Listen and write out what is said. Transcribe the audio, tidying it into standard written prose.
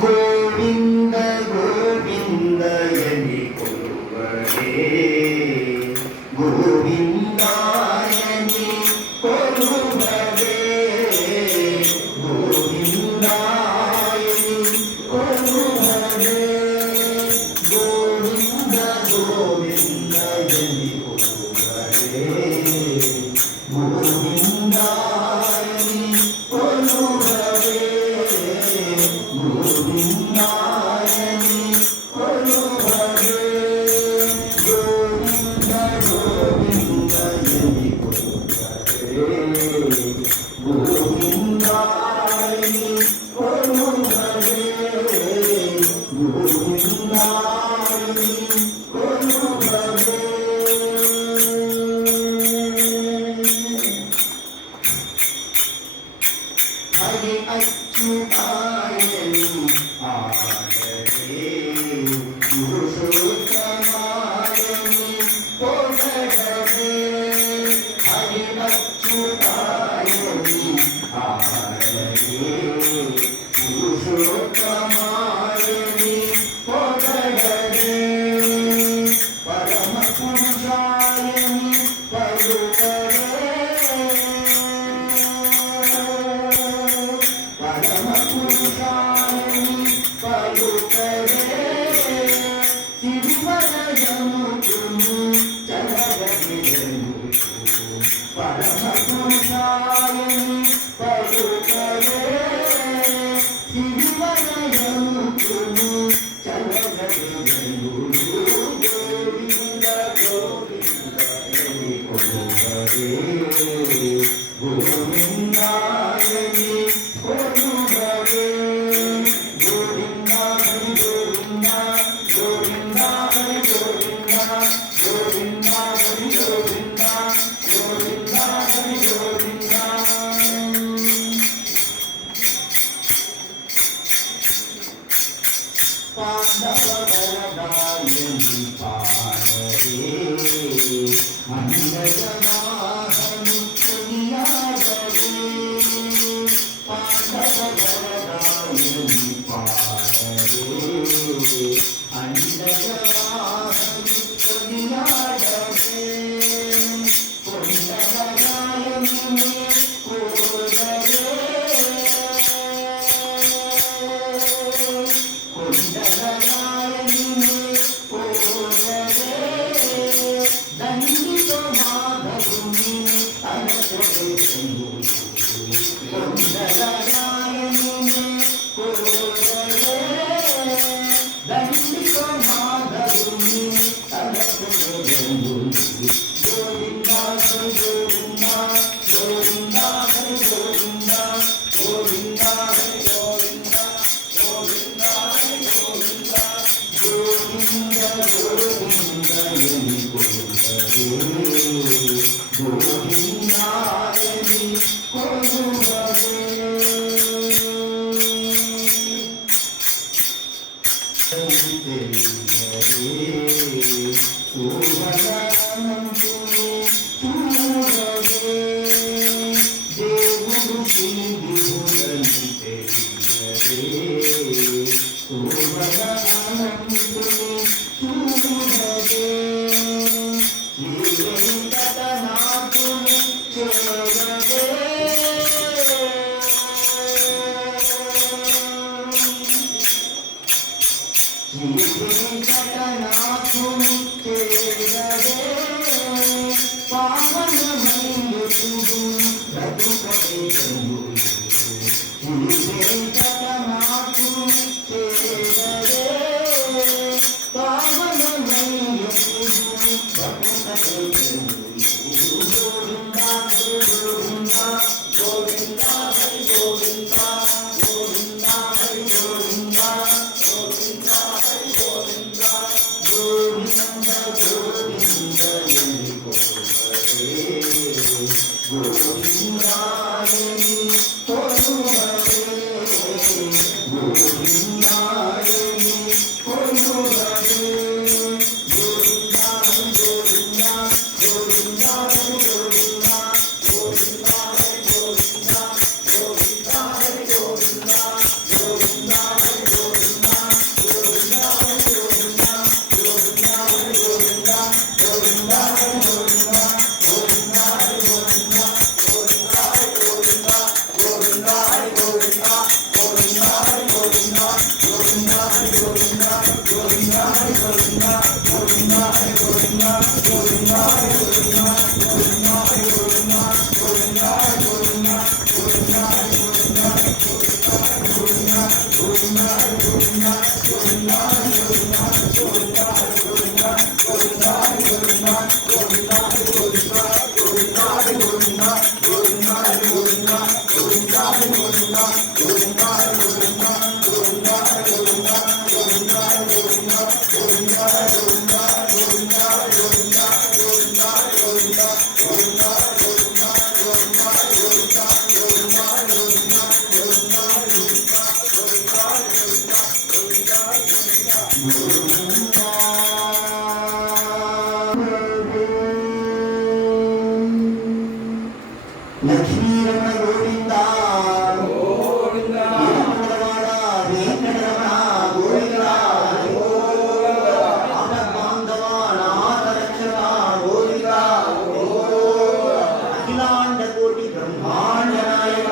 గోవింద గోవిందయని కొలువరే గోవిందాయని కొలువరే గోవిందాయని కొలువరే గోవింద గోవిందయని కొలువరే గోవిందాయని కొలువరే గోవిందాయని కొలువరే గోవింద గోవిందయని కొలువరే గోవిందాయని కొలువరే గోవిందాయని కొలువరే హరి అచ్యుతాయని ఆడరే పురుషోత్తమాయని పొగడరే హరి అచ్యుతాయని ఆడరే పురుషోత్తమాయని పొగడరే పరమ పురుషాయని పలుకరే పరమపురుషాయని పలుకరే శివరజమును చలగజను పరమపురుషాయని పలుకరే శివరజమును చలగజను గోవింద గోవిందయని కొలువరే గోవిందాయని కొలువరే గోవింద హరి గోవింద గోవింద హరి గోవింద గోవింద హరి గోవింద గోవింద హరి గోవింద పాండవ వరదాయని పాడరే మంగళవాహని కొనియాడరే పాండవ వరదాయని పాడరే మంగళవాహని కొనియాడరే కొండలరాయని కోరరే కొండలరాయని కోరరే దండితో మాధవుని అనసరేను కొండలరాయని కోరరే దండితో మాధవుని అనసరేను గోవింద హరి గోవింద గోవింద హరి గోవింద గోవింద హరి గోవింద గోవింద హరి గోవింద గోవింద గోవిందయని కొలువరే గోవిందాయని కొలువరే దేవుడు శ్రీ విభుడని తెలియరే శోభనానంతుని చూడరే శ్రీ వెంకటనాథుని చేరరే శ్రీ వెంకటనాథుని చేరరే పావనమయుడు బ్రతుకరే శ్రీ వెంకటనాథుని చేరరే పావనమయుడు బ్రతుకరే గోవింద హరి గోవింద గోవింద హరి గోవింద గోవింద హరి గోవింద గోవింద హరి గోవింద గోవింద గోవిందయని కొలువరే లక్ష్మీరమణ గోవింద గోవింద వెంకటరమణ గోవింద బాంధవానాథరక్షక గోవింద అఖిలాండ కోటి బ్రహ్మాండ నాయక